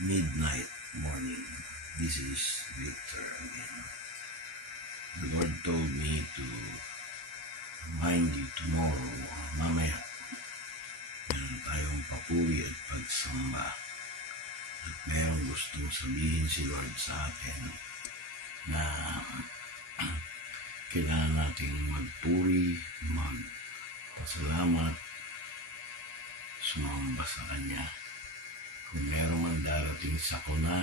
midnight morning. This is Victor again. The Lord told me to remind you tomorrow, mamaya, meron tayong papuri at pagsamba. At mayroong gustong sabihin si Lord sa atin na kailangan nating magpuri, magpasalamat, sumamba sa Kanya. Kung meron man darating sakuna,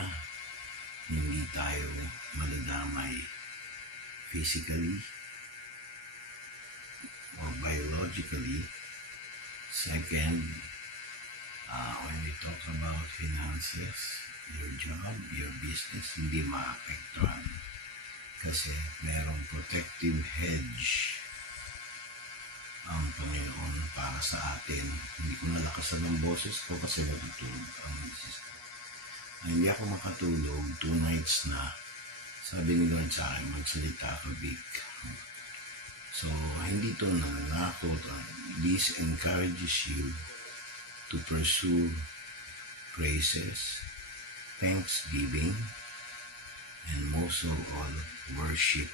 hindi tayo madadamay physically or biologically. Second, when we talk about finances, your job, your business, hindi maapektuhan. Kasi merong protective hedge ang Panginoon para sa atin. Hindi ko nalakasan ang boses ko kasi natutulog ang misis ko. Hindi ako makatulog 2 nights na. Sabi ni Lord sa akin, magsalita ka, Vic. So, hindi ito nananakot. This encourages you to pursue praises, thanksgiving, and most of all, worship.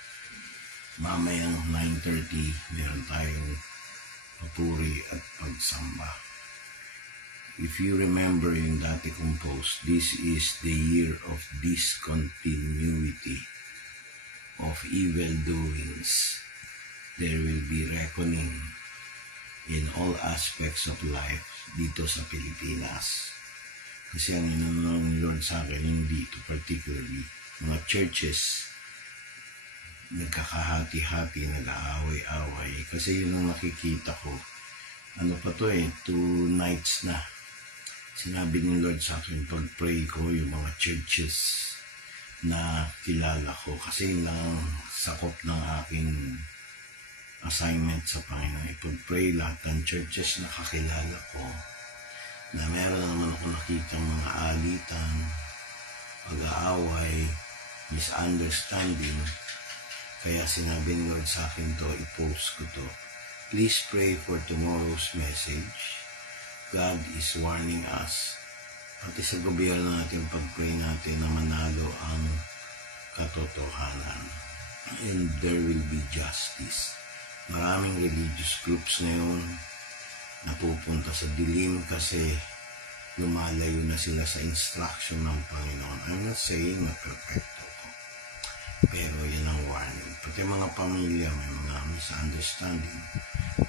Mamayang 9:30, meron tayong papuri at pagsamba. If you remember yung dati kong post, this is the year of discontinuity of evil doings. There will be reckoning in all aspects of life dito sa Pilipinas. Kasi ang inanong ni Lord sa akin, hindi ito particularly, mga churches nagkakahati-hati, nag-aaway-away. Kasi yun ang nakikita ko. Ano pa to 2 nights na. Sinabi ni Lord sa akin, pag-pray ko yung mga churches na kilala ko. Kasi yun lang sakop ng aking assignment sa Panginoon. Ipag-pray lahat ng churches na kakilala ko. Na meron naman ako nakita mga alitan, pag-aaway, misunderstanding. Kaya sinabi ni Lord sa akin to, i-post ko to. Please pray for tomorrow's message. God is warning us. Pati sa gobyerno natin, pag-pray natin na manalo ang katotohanan. And there will be justice. Maraming religious groups ngayon napupunta sa dilim kasi lumalayo na sila sa instruction ng Panginoon. I'm not saying na perfecto ko. Pero yan ang warning. Pati mga pamilya may mga misunderstanding.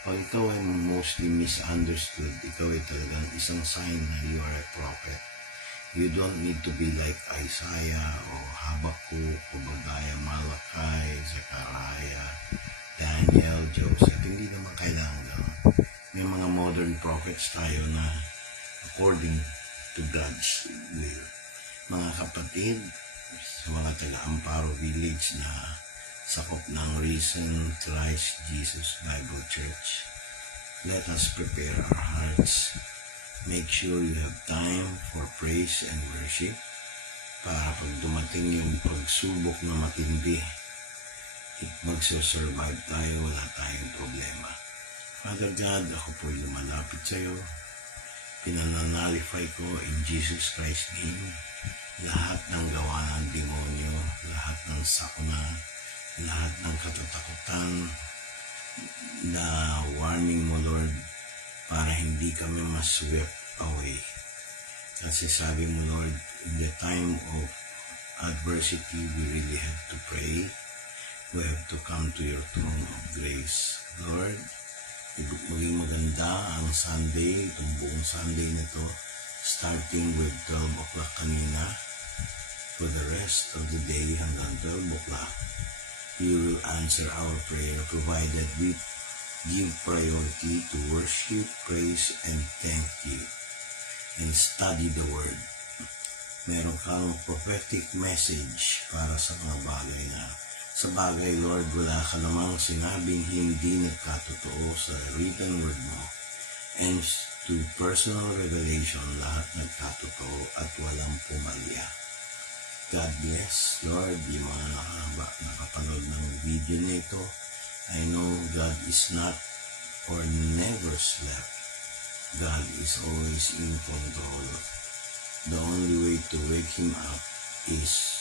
Pag ikaw ay mostly misunderstood, ikaw ay talagang isang sign na you are a prophet. You don't need to be like Isaiah o Habakkuk, Obadiah, Malachi, Zechariah, Daniel, Joseph. Hindi naman kailangan gano'n. May mga modern prophets tayo na according to God's will. Mga kapatid, sa mga taga-Amparo Village na sakop ng Risen Christ Jesus Bible Church, let us prepare our hearts. Make sure you have time for praise and worship para pag dumating yung pagsubok na matindi, magsusurvive tayo, wala tayong problema. Father God, ako po'y lumalapit sa iyo. Pinananalify ko in Jesus Christ's name lahat ng gawa ng demonyo, lahat ng sakuna, lahat ng katatakutan, na warning mo, Lord, para hindi kami maswept away. Kasi sabi mo, Lord, in the time of adversity, we really have to pray. We have to come to your throne of grace. Lord, maging maganda ang Sunday, itong buong Sunday na to, starting with 12 o'clock kanina, for the rest of the day hanggang 12 o'clock, you will answer our prayer provided we give priority to worship, praise, and thank you, and study the Word. Meron kang prophetic message para sa mga bagay na sa bagay, Lord, wala ka namang sinabing hindi nagkatotoo sa written word mo. And to personal revelation, lahat nagkatotoo at walang pumalya. God bless, Lord, di mga nakapanood ng video nito. I know God is not or never slept. God is always in control. the only way to wake him up is,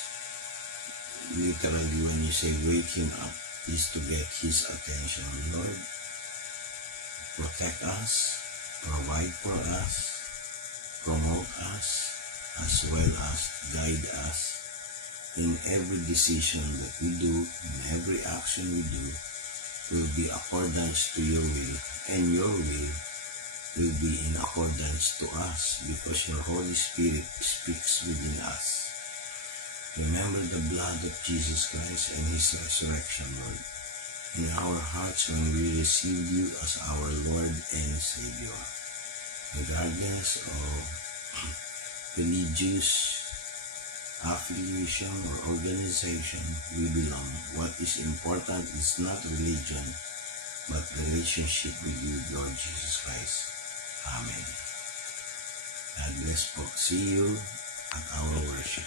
literally when you say wake him up, is to get his attention. Lord, protect us, provide for us, promote us, as well as guide us in every decision that we do, in every action we do, will be accordance to your will, and your will be in accordance to us, because your Holy Spirit speaks within us. Remember the blood of Jesus Christ and His resurrection, Lord, in our hearts when we receive you as our Lord and Savior. Regardless of religious affiliation or organization we belong, what is important is not religion, but relationship with you, Lord Jesus Christ. Amen. God bless po. See you at our worship.